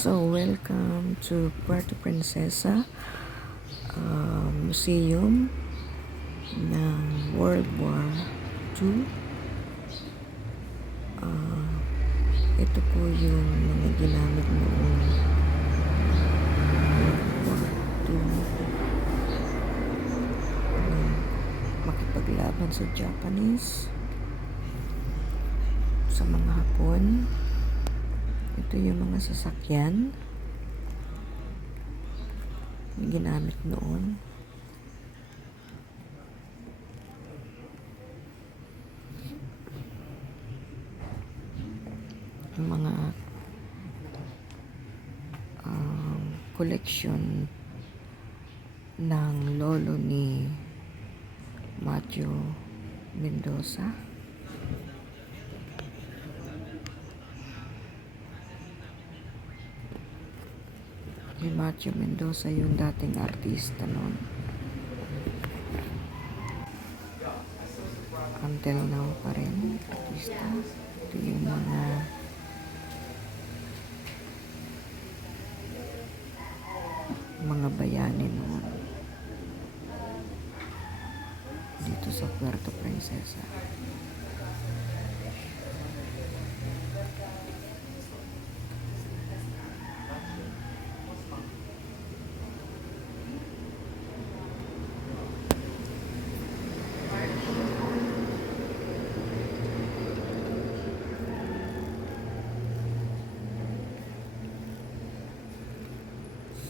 So, welcome to Puerto Princesa Museum ng World War II. Ito po yung mga ginamit noong World War II na makipaglaban sa Japanese, sa mga Hapon. Ito yung mga sasakyan na ginamit noon. Yung mga collection ng lolo ni Macho Mendoza. Si Macho Mendoza yung dating artista noon. Until now pa rin, artista. Ito yung mga bayani noon dito sa Puerto Princesa.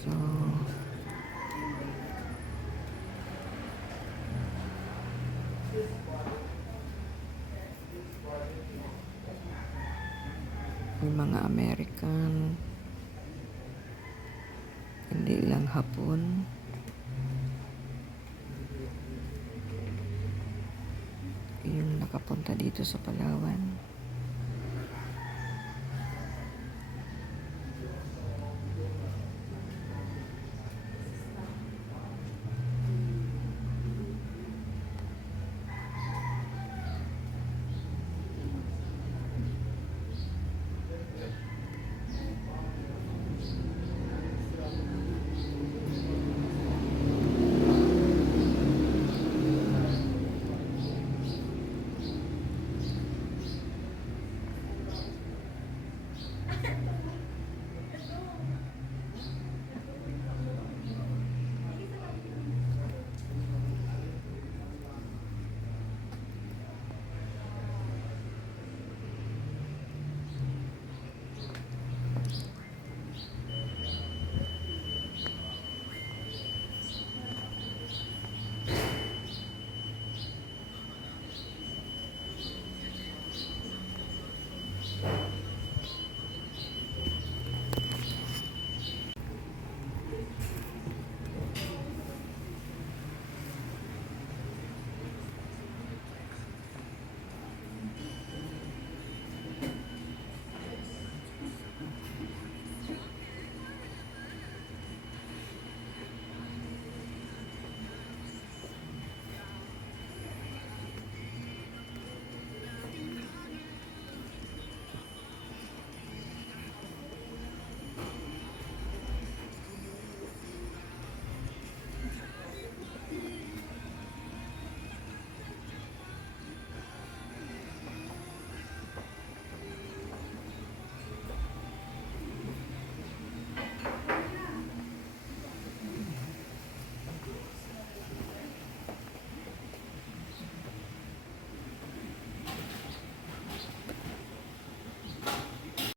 So, may mga American, hindi lang Hapon. Yung nakapunta dito sa Palawan.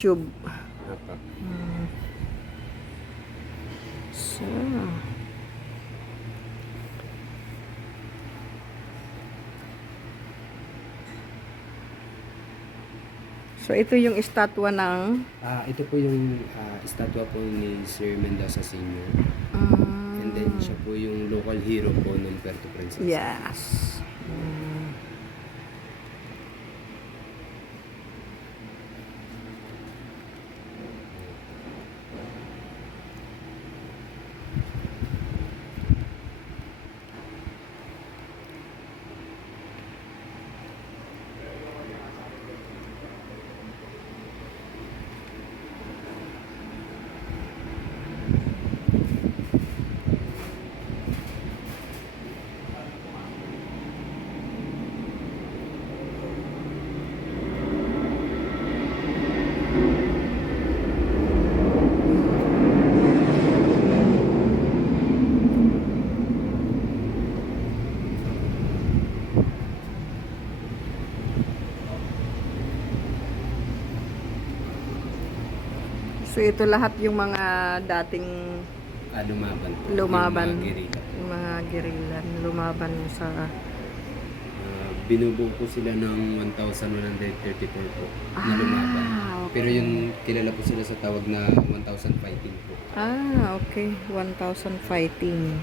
Tube. So ito yung estatwa ng ito po yung estatwa po ni Sir Mendoza Sr. And then siya po yung local hero po ng Puerto Princesa. yes. So ito lahat yung mga dating Lumaban po. lumaban, Yung mga guerrilla. yung mga guerrilla lumaban sa Binubuo po sila ng 1,134 po na lumaban. okay. Pero yung kilala po sila sa tawag na 1,000 fighting po. Okay, 1,000 fighting.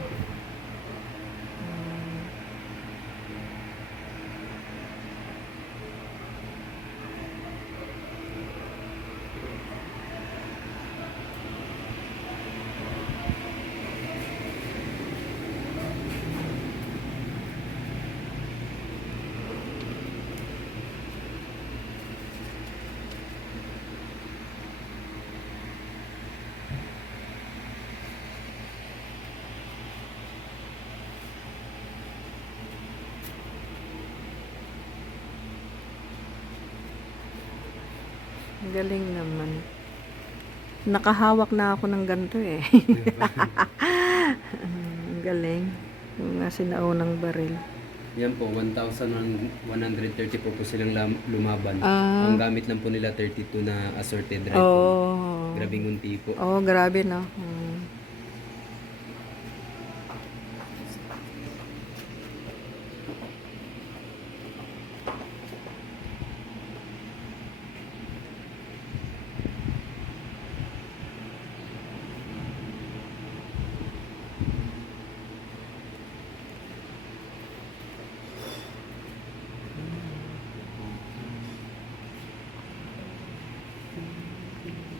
Galing naman. Nakahawak na ako ng ganito eh. Ang galing. Yung nga sinaunang baril. Yan po, 1,134 po silang lumaban. Ang gamit lang po nila 32 na assorted rifle. Oh. Grabing unti po. Oh, grabe no.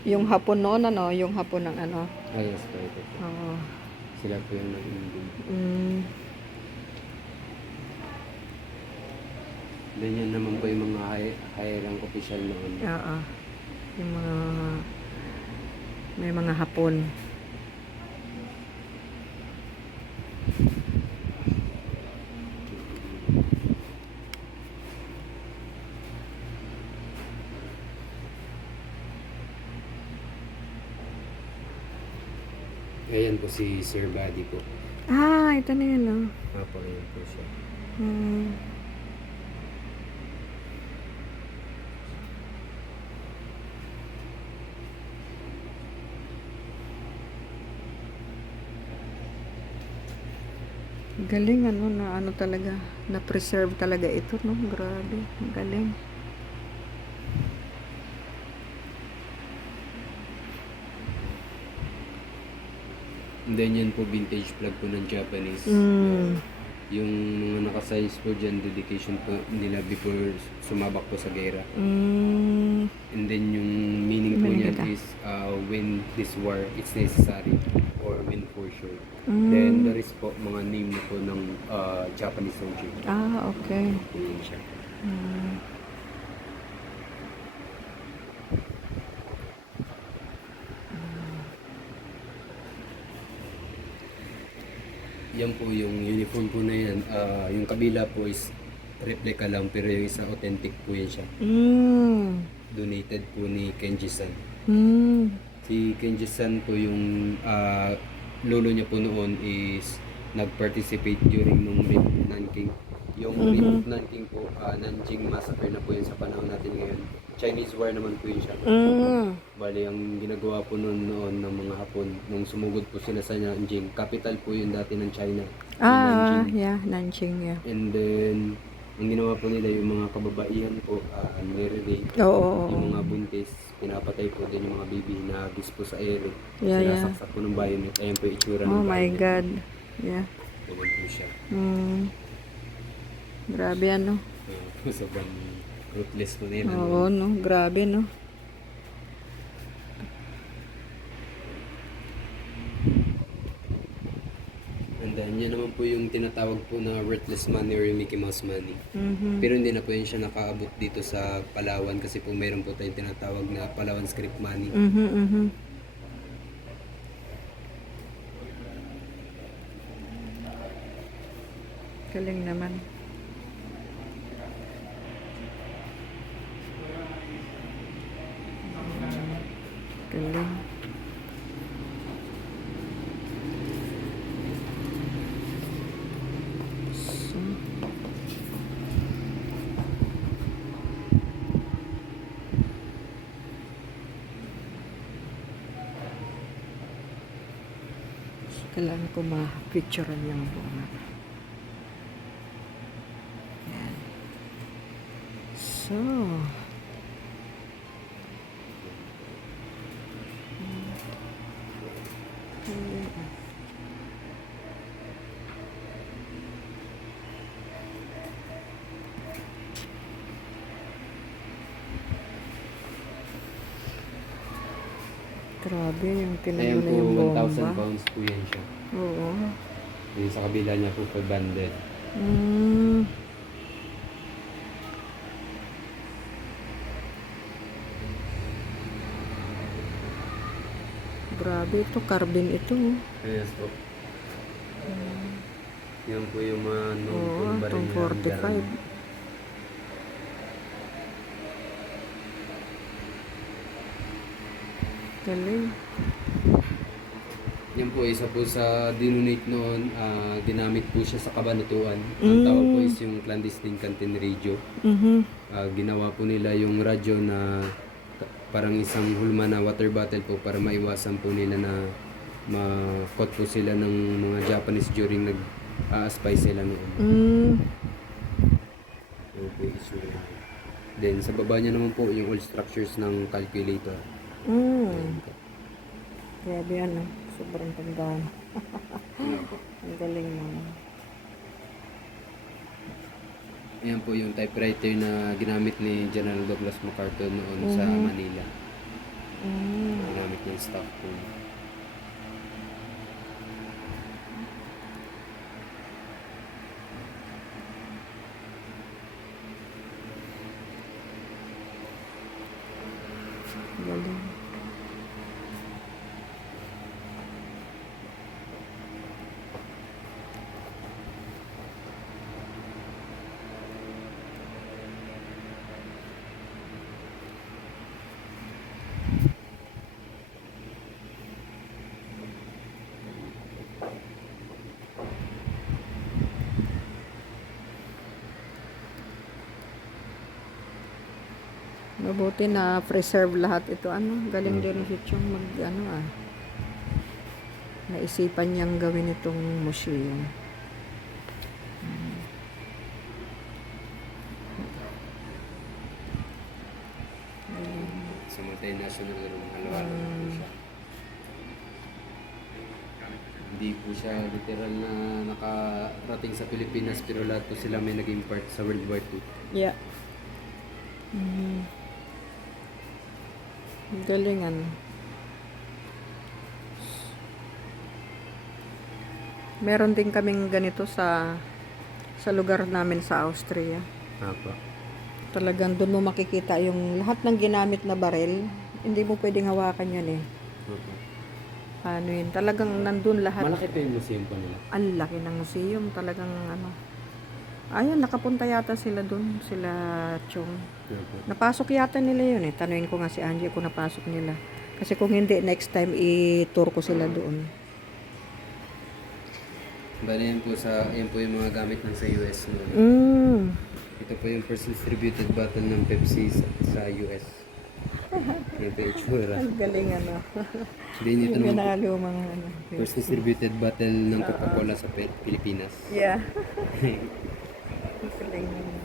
Yung hapon noon, ano? Yung hapon ng ano? Yes po, ito po. Oo. Sila po yung nag-invade. Then yan naman po yung mga high-rank official noon. Oo. Yung mga may mga hapon. Ayan po si Sir Buddy po. Ito na yun, oh. Apo, ayan po siya. Galing, ano, na ano talaga, na preserve talaga ito, no? Grabe, galing. And then yan po vintage flag po ng Japanese. Yung mga nakasize po dyan, dedication po nila before sumabak po sa gera. And then yung meaning po niyan is when this war it's necessary or when for sure. Then the rest po mga name na po ng Japanese soldier. Okay. Ayan siya. Yan po yung uniform po na yan. Yung kabila po is replica lang pero yung isa authentic po yan siya. Donated po ni Kenji-san. Si Kenji-san po yung lolo niya po noon is nag-participate during nung rape of Nanking. Yung rape of Nanking po, Nanjing Massacre na po yun sa panahon natin ngayon. Chinese war naman po yun siya. Bali, ang ginagawa po noon ng mga Hapon, nung sumugod po sila sa Nanjing, capital po yun dati ng China. Nanjing. Yeah, Nanjing, yeah. And then, ang ginawa po nila yung mga kababaihan po, nire-rape. Yung mga buntis, pinapatay po din yung mga baby na hagis po sa ere. Sinasaksak po ng bayonet. Ayan po yung itsura ng Oh my bayonet. God. Yeah. Ganun po siya. Grabe, ano. Sobrang ruthless po nila. Oo, no. Grabe, no. And then, yan naman po yung tinatawag po na worthless money or yung Mickey Mouse money. Pero hindi na po yun siya nakaabot dito sa Palawan kasi po mayroon po tayong tinatawag na Palawan script money. Galing naman. Galing. Kailangan ko ma-picturean yung bunga. Yan. So, grabe yung Ayan tinayo na po, yung 1,000 bomba. pounds po yan siya. Oo. Yung sa kabila niya po pag banded. Mm. Grabe ito, carbon ito. Yes po. Yan po yung mga Oo, nung itong 45. Galing. Yan po, isa po sa dinonate noon, ginamit po siya sa Kabanatuan. Ang tawag po is yung clandestine canteen radio. Ginawa po nila yung radyo na parang isang hulma na water bottle po para maiwasan po nila na ma-caught po sila ng mga Japanese during nag-spy sila noon. Yan po yung issue na. Then sa baba niya naman po yung all structures ng calculator. Grabe yan, ah. Sobrang tandaan. Ang galing naman. Ayan po yung typewriter na ginamit ni General Douglas MacArthur noon sa Manila. Ginamit yung staff po. Galing. Mabuti na preserve lahat ito. Ano, galing din si Chong mag ano ah. Naisipan niyang gawin itong museum. Sa multinational room, halawa po siya. Hindi po siya literal na nakarating sa Pilipinas pero lahat po sila may naging part sa World War II. Yeah. Galing ano. Meron din kaming ganito sa lugar namin sa Austria. Apa. Talagang doon mo makikita yung lahat ng ginamit na barel. Hindi mo pwedeng hawakan yan eh. Okay. Ano yun, talagang nandun lahat. Malaki pa yung museum po nila. Ang laki ng museum, talagang ano. Ayun, nakapunta yata sila doon, sila Chong. Okay. Napasok yata nila yun eh. Tanungin ko nga si Angie kung napasok nila. Kasi kung hindi, next time i-tour ko sila doon. Bali yan po yan po yung mga gamit ng sa US noon. Ito po yung first distributed bottle ng Pepsi sa US. Yan po yung itsura. Ang galing ano. Then ito Yung naman po, ganalo mga ano. first distributed bottle ng Coca-Cola sa Pilipinas. Yeah. Ang galing naman.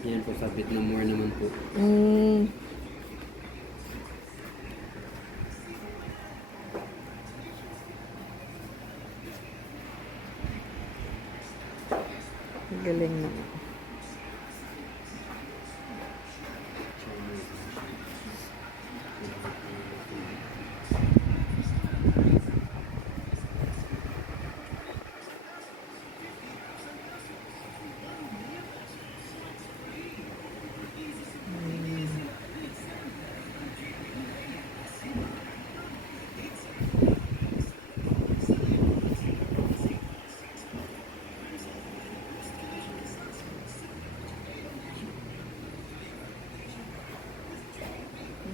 Yan po sa Vietnam War naman po. Ang galing naman.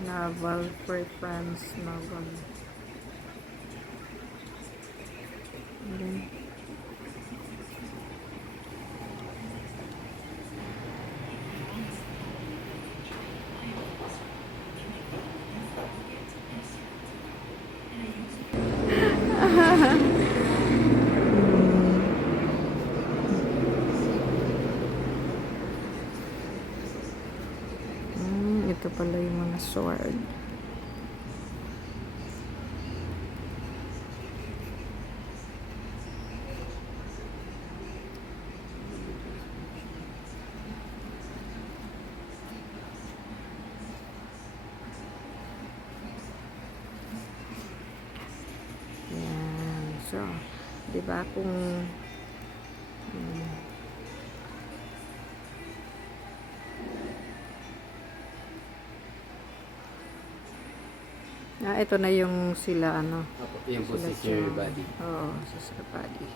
Naval for France, naval. Galing. mga sword. Yan. So, 'di ba kung ito na yung sila ano. Opo, yan po Sila si Sir Buddy. Oo, si Sir Buddy.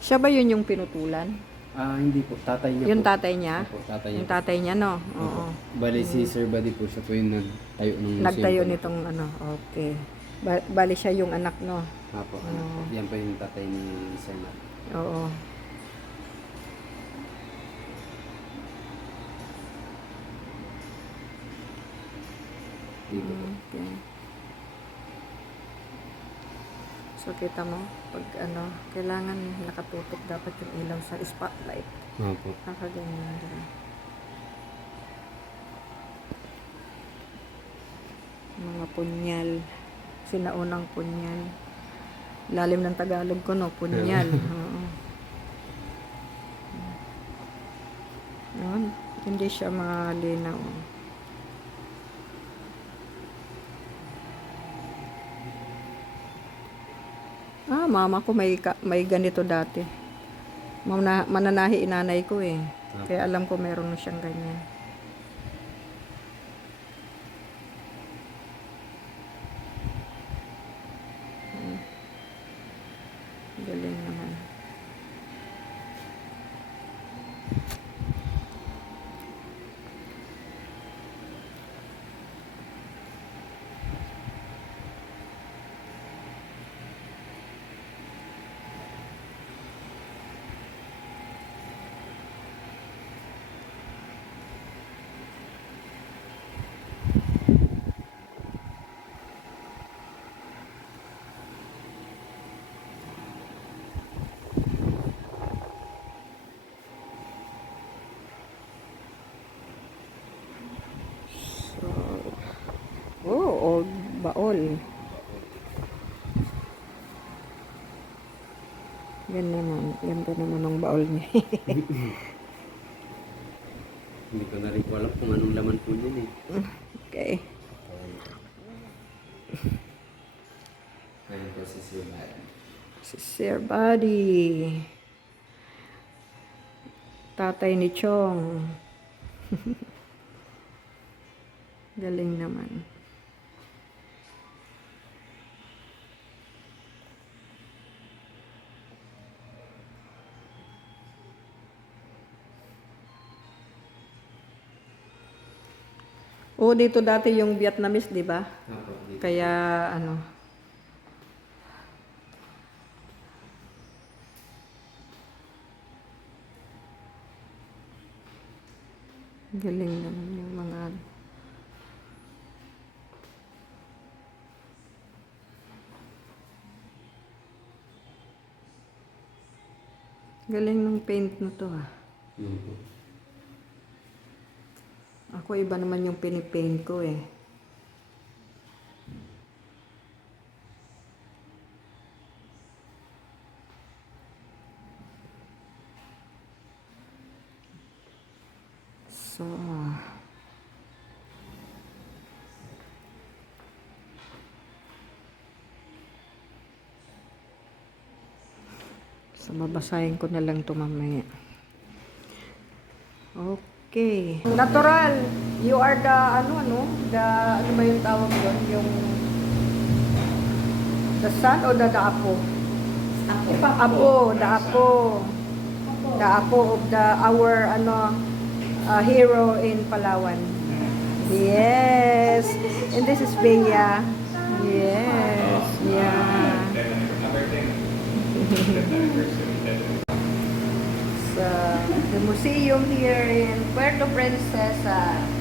Siya ba yun yung pinutulan? Hindi po, tatay niya Yung po. tatay niya? Opo, tatay niya Yung tatay niya, no? po. Oo. Bali si Sir Buddy po, siya po yung nagtayo ng museum Nagtayo po. nitong ano, okay. Bali siya yung anak, no? Apo, anak po. Yan po yung tatay ni Sir Matt. Oo. Dito po. Okay. So, kita mo, pag ano, kailangan nakatutok dapat yung ilaw sa spotlight. Opo. Nakaganyan din. Mga punyal. Sinaunang punyal. Lalim ng Tagalog ko, no? Punyal. Oo. Yun. Hindi siya malinaw. Mama ko may ganito dati. Mananahi inanay ko eh. Kaya alam ko meron na siyang ganyan. Galing naman. Old baol. Yan naman. Ganda naman ang baol niya. Hindi ko na rin po alam kung anong laman po yun eh. Okay. Ayan po si Sir Buddy. Si Sir Buddy. Tatay ni Chong. Galing naman. Dito dati yung Vietnamese, di ba? Opo, dito. Kaya ano, galing naman yung mga galing ng paint na to ah. Yun po. Ako iba naman yung pinipaint ko eh. So, babasahin ko na lang ito mamaya. Okay. Natural. You are the, ano ba yung tawag doon? Yung, the son o the apo? Apo. The apo. The apo of our, hero in Palawan. Yes. And this is Bea. Yes. Yeah. So, the museum here in Puerto Princesa.